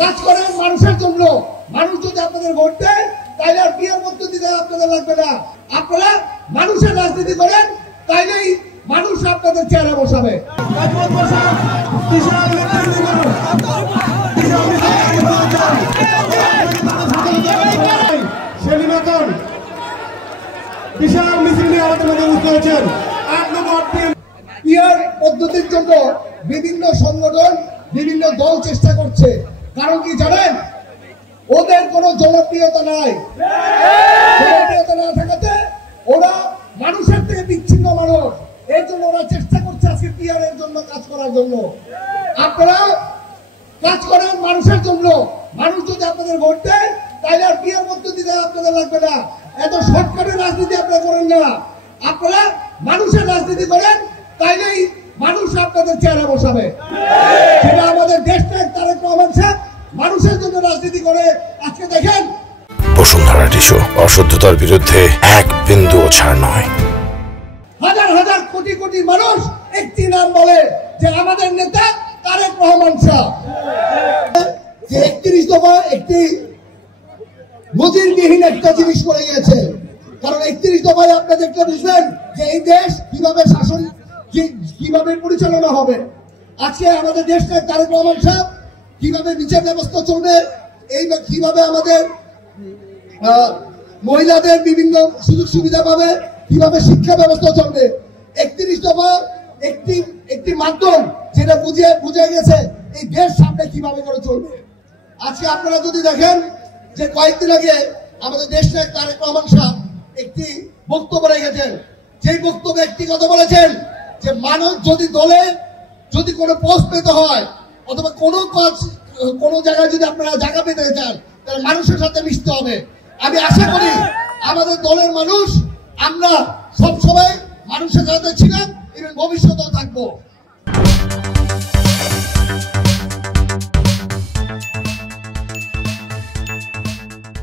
কাজ করেন মানুষের জন্য। মানুষ যদি আপনাদের ভোট দেয় তাইলে আর বিয়ের পদ্ধতিতে আপনাদের লাগবে না। আপনারা মানুষের রাজনীতি করেন, তাইলেই মানুষ আপনাদের চেহারা বসাবে। বিশাল মিছিল নিয়ে আমাদের মধ্যে উপস্থিত হয়েছেন। পিয়ার পদ্ধতির জন্য বিভিন্ন সংগঠন বিভিন্ন দল চেষ্টা করছে। কারণ কি জানেন? ওদের কোনো জনপ্রিয়তা নাই। জনপ্রিয়তা না থাকাতে ওরা মানুষের থেকে বিচ্ছিন্ন মানুষ। এই জন্য ওরা চেষ্টা করছে আজকে পিয়ারের জন্য কাজ করার জন্য। আপনারা কাজ করেন মানুষের জন্য। মানুষ যদি আপনাদের ভোট দেয় তাইলে আর পিয়ার পদ্ধতিতে আপনাদের লাগবে না। এত শর্টকাটের রাজনীতি আপনারা করেন না। আপনারা মানুষের রাজনীতি করেন, তাইলেই মানুষ আপনাদের চেহারা বসাবে। সেটা আমাদের দেশটার তারেক রহমান সাহেব মানুষের জন্য রাজনীতি করে। আজকে দেখেন বসুন্ধরা টিস্যু অশুদ্ধতার বিরুদ্ধে এক বিন্দুও ছাড় নয়। হাজার হাজার কোটি কোটি মানুষ একটি নাম বলে যে আমাদের নেতা তারেক রহমান সাহেব। যে 31 দফা একটি নজিরবিহীন একটা জিনিস করে গিয়েছে। কারণ 31 দফায় আপনারা দেখলে বুঝবেন যে এই দেশ কিভাবে শাসন কিভাবে পরিচালনা হবে। আজকে আমাদের দেশটা তারেক রহমান সাহেব কিভাবে বিচার ব্যবস্থা চলবে, এই কিভাবে আমাদের মহিলাদের বিভিন্ন সুযোগ সুবিধা পাবে, কিভাবে শিক্ষা ব্যবস্থা চলবে। 31 দফা একটি মাধ্যম যেটা বুঝে গেছে এই দেশ সামনে কিভাবে করে চলবে। আজকে আপনারা যদি দেখেন যে কয়েকদিন আগে আমাদের দেশ নায়ক তারেক রহমান সাহেব একটি বক্তব্য রেখেছেন। সেই বক্তব্যে একটি কথা বলেছেন যে মানুষ যদি দলে যদি কোনো পোস্ট পেতে হয় অথবা কোনো জায়গায় যদি আপনারা জায়গা পেতে চান তাহলে মানুষের সাথে মিশতে হবে। আমি আশা করি আমাদের দলের মানুষ আমরা সবসময় মানুষের সাথে ছিলাম এবং ভবিষ্যতেও থাকবো।